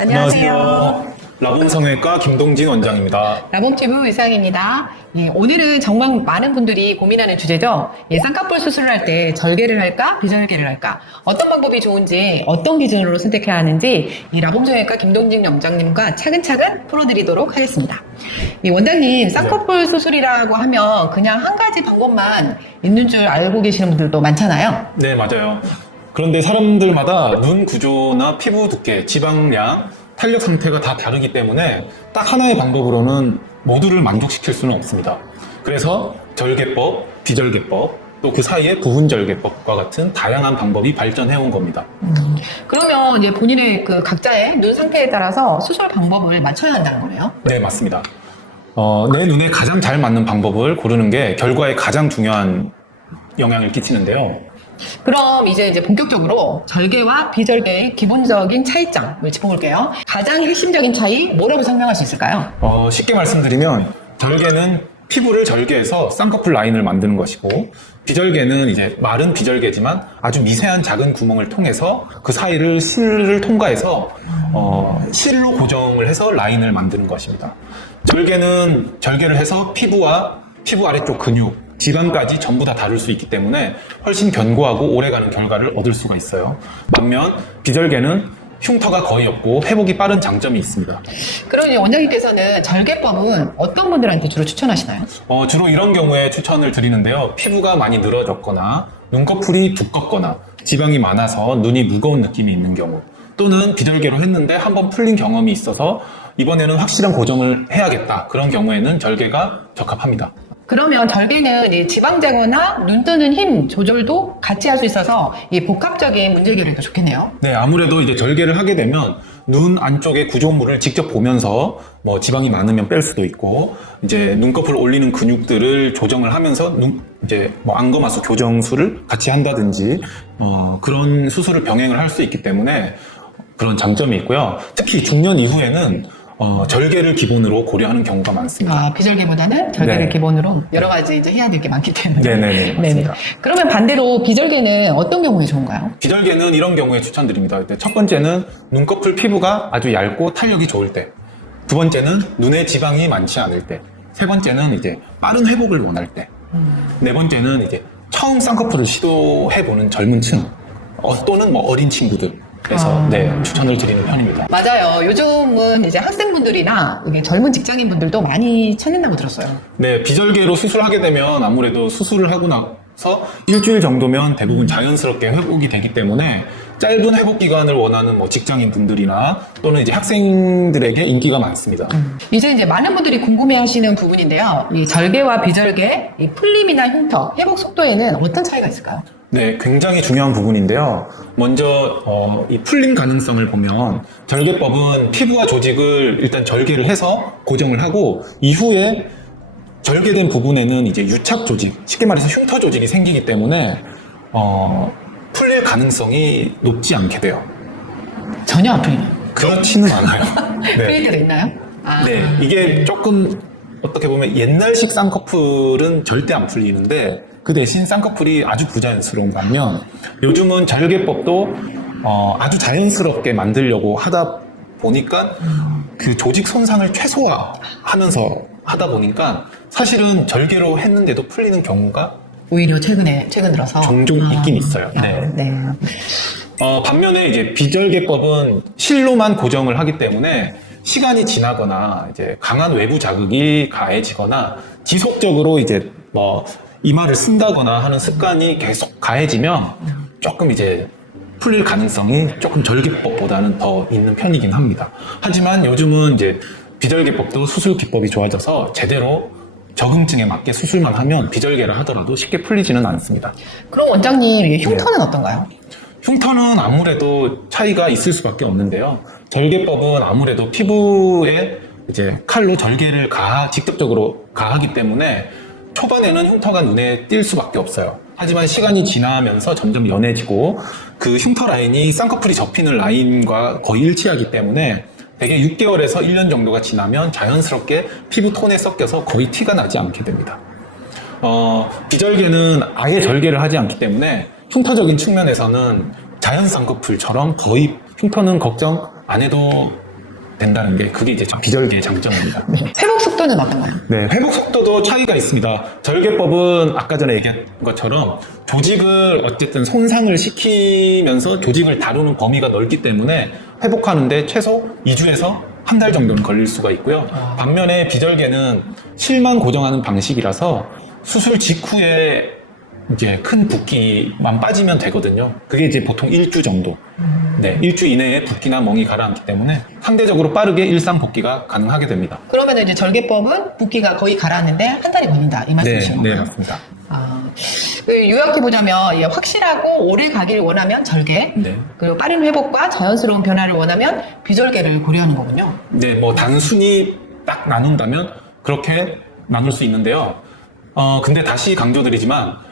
안녕하세요. 라봄성형외과 김동진 원장입니다. 라봄튜브 의상입니다. 오늘은 정말 많은 분들이 고민하는 주제죠. 쌍꺼풀 수술을 할 때 절개를 할까 비절개를 할까, 어떤 방법이 좋은지, 어떤 기준으로 선택해야 하는지 이 라봄성형외과 김동진 원장님과 차근차근 풀어드리도록 하겠습니다. 원장님, 쌍꺼풀 수술이라고 하면 그냥 한 가지 방법만 있는 줄 알고 계시는 분들도 많잖아요. 네, 맞아요. 그런데 사람들마다 눈 구조나 피부 두께, 지방량, 탄력 상태가 다 다르기 때문에 딱 하나의 방법으로는 모두를 만족시킬 수는 없습니다. 그래서 절개법, 비절개법, 또 그 사이에 부분절개법과 같은 다양한 방법이 발전해 온 겁니다. 그러면 이제 본인의 그 각자의 눈 상태에 따라서 수술 방법을 맞춰야 한다는 거네요. 네, 맞습니다. 내 눈에 가장 잘 맞는 방법을 고르는 게 결과에 가장 중요한 영향을 끼치는데요. 그럼 이제 본격적으로 절개와 비절개의 기본적인 차이점을 짚어볼게요. 가장 핵심적인 차이 뭐라고 설명할 수 있을까요? 쉽게 말씀드리면 절개는 피부를 절개해서 쌍꺼풀 라인을 만드는 것이고, 비절개는 이제 마른 비절개지만 아주 미세한 작은 구멍을 통해서 그 사이를 실을 통과해서 실로 고정을 해서 라인을 만드는 것입니다. 절개는 절개를 해서 피부와 피부 아래쪽 근육, 질감까지 전부 다 다룰 수 있기 때문에 훨씬 견고하고 오래가는 결과를 얻을 수가 있어요. 반면 비절개는 흉터가 거의 없고 회복이 빠른 장점이 있습니다. 그럼 이제 원장님께서는 절개법은 어떤 분들한테 주로 추천하시나요? 주로 이런 경우에 추천을 드리는데요. 피부가 많이 늘어졌거나 눈꺼풀이 두껍거나 지방이 많아서 눈이 무거운 느낌이 있는 경우, 또는 비절개로 했는데 한번 풀린 경험이 있어서 이번에는 확실한 고정을 해야겠다, 그런 경우에는 절개가 적합합니다. 그러면 절개는 이 지방 제거나 눈 뜨는 힘 조절도 같이 할 수 있어서 이 복합적인 문제 해결에도 좋겠네요. 네, 아무래도 이제 절개를 하게 되면 눈 안쪽의 구조물을 직접 보면서 지방이 많으면 뺄 수도 있고, 이제 눈꺼풀 올리는 근육들을 조정을 하면서 이제 안검하수 교정술을 같이 한다든지 그런 수술을 병행을 할 수 있기 때문에 그런 장점이 있고요. 특히 중년 이후에는 절개를 기본으로 고려하는 경우가 많습니다. 비절개보다는 절개를 네. 기본으로 여러 가지 이제 해야 될 게 많기 때문에. 네네네, 맞습니다. 그러면 반대로 비절개는 어떤 경우에 좋은가요? 비절개는 이런 경우에 추천드립니다. 첫 번째는 눈꺼풀 피부가 아주 얇고 탄력이 좋을 때, 두 번째는 눈에 지방이 많지 않을 때, 세 번째는 이제 빠른 회복을 원할 때, 네 번째는 이제 처음 쌍꺼풀을 시도해보는 젊은 층, 또는 어린 친구들. 그래서 추천을 드리는 편입니다. 맞아요. 요즘은 이제 학생분들이나 이게 젊은 직장인분들도 많이 찾는다고 들었어요. 네, 비절개로 수술하게 되면 아무래도 수술을 하고 나서 일주일 정도면 대부분 자연스럽게 회복이 되기 때문에 짧은 회복 기간을 원하는 직장인 분들이나 또는 이제 학생들에게 인기가 많습니다. 이제 많은 분들이 궁금해하시는 부분인데요. 이 절개와 비절개, 이 풀림이나 흉터, 회복 속도에는 어떤 차이가 있을까요? 네, 굉장히 중요한 부분인데요. 먼저 이 풀림 가능성을 보면 절개법은 피부와 조직을 일단 절개를 해서 고정을 하고, 이후에 절개된 부분에는 이제 유착 조직, 쉽게 말해서 흉터 조직이 생기기 때문에 풀릴 가능성이 높지 않게 돼요. 전혀 안 풀리나요? 그렇지는 않아요. 풀릴 때도 있나요? 네, 이게 조금 어떻게 보면 옛날식 쌍꺼풀은 절대 안 풀리는데, 그 대신 쌍꺼풀이 아주 부자연스러운 반면 요즘은 절개법도 아주 자연스럽게 만들려고 하다 보니까 그 조직 손상을 최소화하면서 하다 보니까 사실은 절개로 했는데도 풀리는 경우가 오히려 최근 들어서 종종 있긴 있어요. 네. 반면에 이제 비절개법은 실로만 고정을 하기 때문에 시간이 지나거나 이제 강한 외부 자극이 가해지거나 지속적으로 이제 이마를 쓴다거나 하는 습관이 계속 가해지면 조금 이제 풀릴 가능성이 조금 절개법보다는 더 있는 편이긴 합니다. 하지만 요즘은 이제 비절개법도 수술 기법이 좋아져서 제대로 적응증에 맞게 수술만 하면 비절개를 하더라도 쉽게 풀리지는 않습니다. 그럼 원장님, 흉터는 어떤가요? 흉터는 아무래도 차이가 있을 수밖에 없는데요. 절개법은 아무래도 피부에 이제 칼로 절개를 직접적으로 가하기 때문에 초반에는 흉터가 눈에 띌 수밖에 없어요. 하지만 시간이 지나면서 점점 연해지고 그 흉터 라인이 쌍꺼풀이 접히는 라인과 거의 일치하기 때문에 대개 6개월에서 1년 정도가 지나면 자연스럽게 피부 톤에 섞여서 거의 티가 나지 않게 됩니다. 비절개는 아예 절개를 하지 않기 때문에 흉터적인 측면에서는 자연 쌍꺼풀처럼 거의 흉터는 걱정 안 해도 된다는 게 그게 이제 비절개의 장점입니다. 회복 속도는 어떤가요? 네, 회복 속도도 차이가 있습니다. 절개법은 아까 전에 얘기한 것처럼 조직을 어쨌든 손상을 시키면서 조직을 다루는 범위가 넓기 때문에 회복하는데 최소 2주에서 한 달 정도는 걸릴 수가 있고요. 반면에 비절개는 실만 고정하는 방식이라서 수술 직후에 이제 큰 붓기만 빠지면 되거든요. 그게 이제 보통 1주 정도. 네, 1주 이내에 붓기나 멍이 가라앉기 때문에 상대적으로 빠르게 일상 복귀가 가능하게 됩니다. 그러면 이제 절개법은 붓기가 거의 가라앉는데 한 달이 걸린다 이 말씀이신 네, 건가요? 맞습니다. 요약해 보자면 확실하고 오래 가기를 원하면 절개, 네. 그리고 빠른 회복과 자연스러운 변화를 원하면 비절개를 고려하는 거군요. 네, 뭐 단순히 딱 나눈다면 그렇게 나눌 수 있는데요. 근데 다시 강조드리지만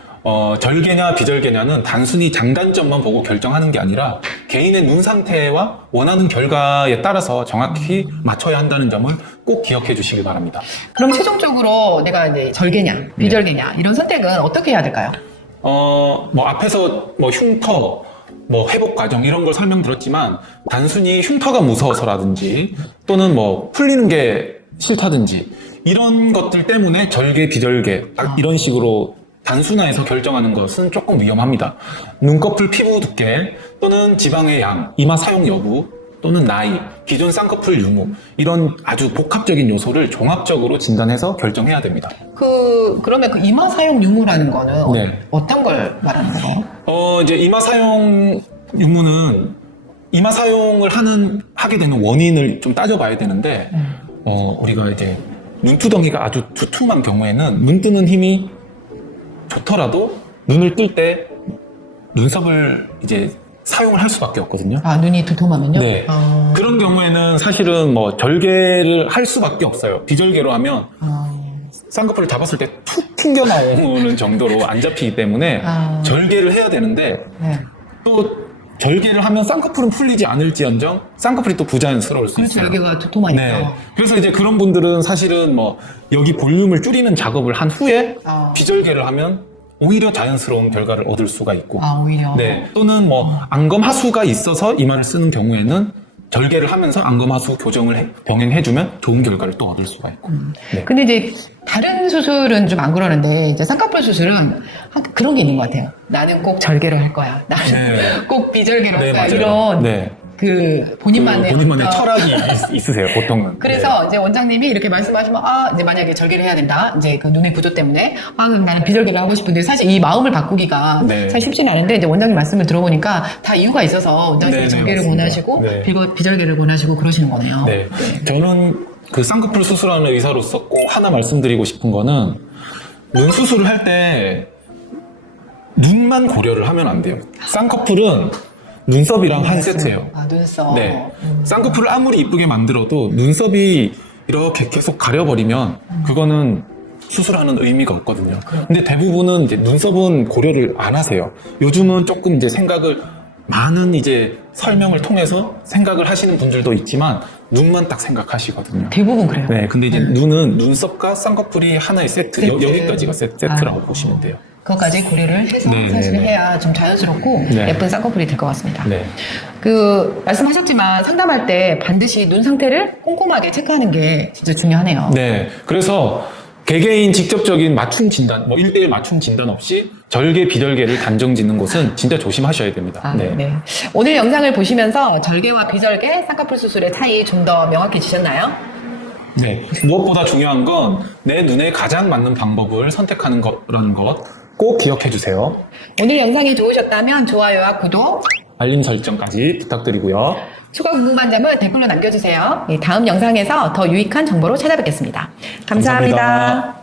절개냐 비절개냐는 단순히 장단점만 보고 결정하는 게 아니라 개인의 눈 상태와 원하는 결과에 따라서 정확히 맞춰야 한다는 점을 꼭 기억해 주시기 바랍니다. 그럼 최종적으로 내가 이제 절개냐, 비절개냐 이런 선택은 어떻게 해야 될까요? 뭐 앞에서 뭐 흉터, 뭐 회복 과정 이런 걸 설명드렸지만 단순히 흉터가 무서워서라든지 또는 뭐 풀리는 게 싫다든지 이런 것들 때문에 절개, 비절개 딱 이런 식으로 단순화해서 결정하는 것은 조금 위험합니다. 눈꺼풀 피부 두께 또는 지방의 양, 이마 사용 여부 또는 나이, 기존 쌍꺼풀 유무 이런 아주 복합적인 요소를 종합적으로 진단해서 결정해야 됩니다. 그러면 그 이마 사용 유무라는 거는 네. 어떤 걸 말하는 거예요? 이제 이마 사용 유무는 이마 사용을 하게 되는 원인을 좀 따져봐야 되는데, 우리가 이제 눈두덩이가 아주 두툼한 경우에는 눈 뜨는 힘이 좋더라도 눈을 뜰 때 눈썹을 이제 사용을 할 수밖에 없거든요. 눈이 두툼하면요? 네. 그런 경우에는 사실은 뭐 절개를 할 수밖에 없어요. 비절개로 하면 쌍꺼풀을 잡았을 때 툭 튕겨 나오는 정도로 안 잡히기 때문에 절개를 해야 되는데 네. 또 절개를 하면 쌍꺼풀은 풀리지 않을지언정 쌍꺼풀이 또 부자연스러울 수 그렇죠. 있어요. 여기가 두툼하니까. 네. 그래서 이제 그런 분들은 사실은 뭐 여기 볼륨을 줄이는 작업을 한 후에 비절개를 하면 오히려 자연스러운 결과를 얻을 수가 있고, 오히려. 네. 또는 뭐 안검 하수가 있어서 이마를 쓰는 경우에는 절개를 하면서 안검 하수 교정을 병행해주면 좋은 결과를 또 얻을 수가 있고. 네. 근데 이제 다른 수술은 좀 안 그러는데 이제 쌍꺼풀 수술은 그런 게 있는 것 같아요. 나는 꼭 절개를 할 거야. 나는 네. 꼭 비절개를 할 네, 거야. 맞아요. 이런 네. 본인만의 본인만의 철학이 있으세요, 보통은. 그래서 네. 이제 원장님이 이렇게 말씀하시면 이제 만약에 절개를 해야 된다. 이제 그 눈의 구조 때문에 그럼 나는 비절개를 하고 싶은데 사실 이 마음을 바꾸기가 네. 사실 쉽지는 않은데 이제 원장님 말씀을 들어보니까 다 이유가 있어서 원장님이 네, 절개를 맞습니다. 권하시고 네. 비절개를 권하시고 그러시는 거네요. 네. 저는 그 쌍꺼풀 수술하는 의사로서 꼭 하나 말씀드리고 싶은 거는 눈 수술을 할 때 눈만 고려를 하면 안 돼요. 쌍꺼풀은 눈썹이랑 한 세트예요. 눈썹. 네. 쌍꺼풀을 아무리 이쁘게 만들어도 눈썹이 이렇게 계속 가려버리면 그거는 수술하는 의미가 없거든요. 근데 대부분은 이제 눈썹은 고려를 안 하세요. 요즘은 조금 이제 많은 이제 설명을 통해서 생각을 하시는 분들도 있지만 눈만 딱 생각하시거든요. 대부분 그래요. 네, 근데 이제 눈은 눈썹과 쌍꺼풀이 하나의 세트, 여기까지가 세트라고 보시면 돼요. 그것까지 고려를 해서 네, 사실 네, 네. 해야 좀 자연스럽고 네. 예쁜 쌍꺼풀이 될 것 같습니다. 네. 말씀하셨지만 상담할 때 반드시 눈 상태를 꼼꼼하게 체크하는 게 진짜 중요하네요. 네. 그래서 개개인 직접적인 맞춤 진단, 1대1 맞춤 진단 없이 절개, 비절개를 단정 짓는 것은 진짜 조심하셔야 됩니다. 네. 오늘 영상을 보시면서 절개와 비절개, 쌍꺼풀 수술의 차이 좀 더 명확해지셨나요? 네. 무엇보다 중요한 건 내 눈에 가장 맞는 방법을 선택하는 거라는 것 꼭 기억해 주세요. 오늘 영상이 좋으셨다면 좋아요와 구독, 알림 설정까지 부탁드리고요. 추가 궁금한 점은 댓글로 남겨주세요. 다음 영상에서 더 유익한 정보로 찾아뵙겠습니다. 감사합니다.